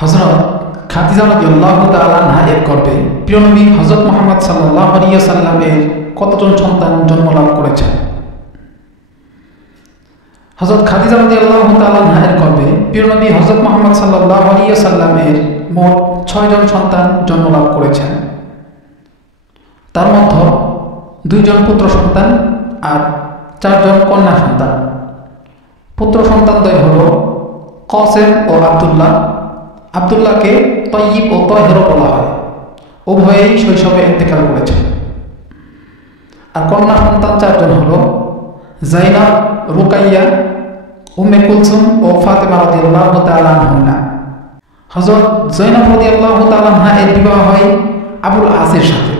হযরত খাদিজা রাদিয়াল্লাহু তাআলা আনহা এর গর্ভে প্রিয় নবী হযরত মুহাম্মদ সাল্লাল্লাহু আলাইহি ওয়াসাল্লামের কতজন সন্তান জন্ম লাভ করেছেন? হযরত খাদিজা রাদিয়াল্লাহু তাআলা আনহা এর গর্ভে প্রিয় নবী হযরত মুহাম্মদ সাল্লাল্লাহু আলাইহি ওয়াসাল্লামের মোট 6 জন সন্তান জন্ম লাভ করেছেন। তার মধ্যে 2 জন পুত্র সন্তান আর 4 জন কন্যা সন্তান। পুত্র সন্তানদ্বয় হল কাসেম ও আব্দুল্লাহ। আব্দুল্লাহকে তয়্যিব ও তাহের বলা হয়। উভয়েই শৈশবে ইন্তেকাল করেছেন। আর কন্যা সন্তান 4 জন হল জাইনাব, রুকাইয়া, উম্মে কুলসুম ও ফাতেমা রাদিয়াল্লাহু তাআলা আনহা। হযরত জাইনাব রাদিয়াল্লাহু তাআলা আনহা এর বিবাহ হয় আবুল আসের সাথে।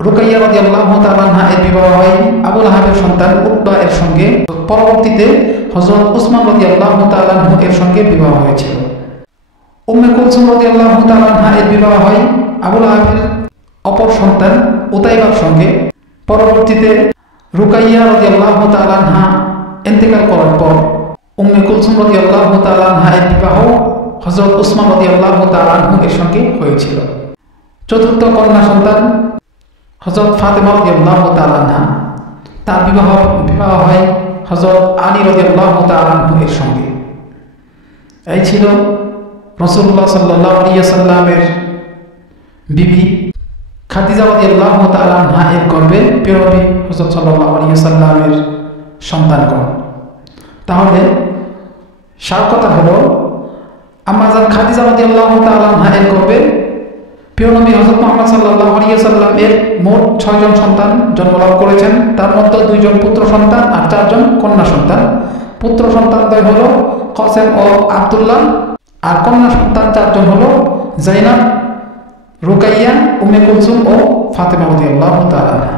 রুকাইয়া রাদিয়াল্লাহু তাআলা আনহা এর বিবাহ হয় আবু লাহাবের সন্তান উতবা এর সঙ্গে। পরবর্তীতে হযরত উসমান রাদিয়াল্লাহু তাআলা আনহু এর সঙ্গে বিবাহ হয়েছিল। উম্মে কুলসুম রাদিয়াল্লাহু তাআলা আনহা এর বিবাহ হয় আবু লাহাবের অপর সন্তান উতাইবার সঙ্গে। পরবর্তীতে রুকাইয়া রাদিয়াল্লাহু তাআলা আনহা ইন্তেকাল করার পর উম্মে কুলসুম রাদিয়াল্লাহু তাআলা আনহা এর বিবাহ হযরত উসমান রাদিয়াল্লাহু তাআলা আনহু এর সঙ্গে হয়েছিল। চতুর্থ কন্যা সন্তান হযরত ফাতেমা রাদিয়াল্লাহু তাআলা আনহা। তার বিবাহ হয় হযরত আলী রাদিয়াল্লাহু তাআলা আনহু এর সঙ্গে। এই ছিল রাসূলুল্লাহ সাল্লাল্লাহু আলাইহি ওয়াসাল্লামের বিবি খাদিজা রাদিয়াল্লাহু তাআলা আনহা এর গর্ভে প্রিয় নবী হযরত সাল্লাল্লাহু আলাইহি ওয়াসাল্লামের সন্তানগণ। তাহলে সার কথা হলো আম্মাজান খাদিজা রাদিয়াল্লাহু তাআলা আনহা এর গর্ভে প্রিয় নবী হযরত মুহাম্মদ সাল্লাল্লাহু আলাইহি ওয়াসাল্লাম এর মোট 6 জন সন্তান জন্মলাভ করেছেন। তার মধ্যে 2 জন পুত্র সন্তান আর 4 জন কন্যা সন্তান। পুত্র সন্তানদ্বয় হলো কাসেম ও আব্দুল্লাহ, আর কন্যা সন্তান 4 জন হলো জাইনাব, রুকাইয়া, উম্মে কুলসুম ও ফাতেমা রাদিয়াল্লাহু তাআলা আনহা।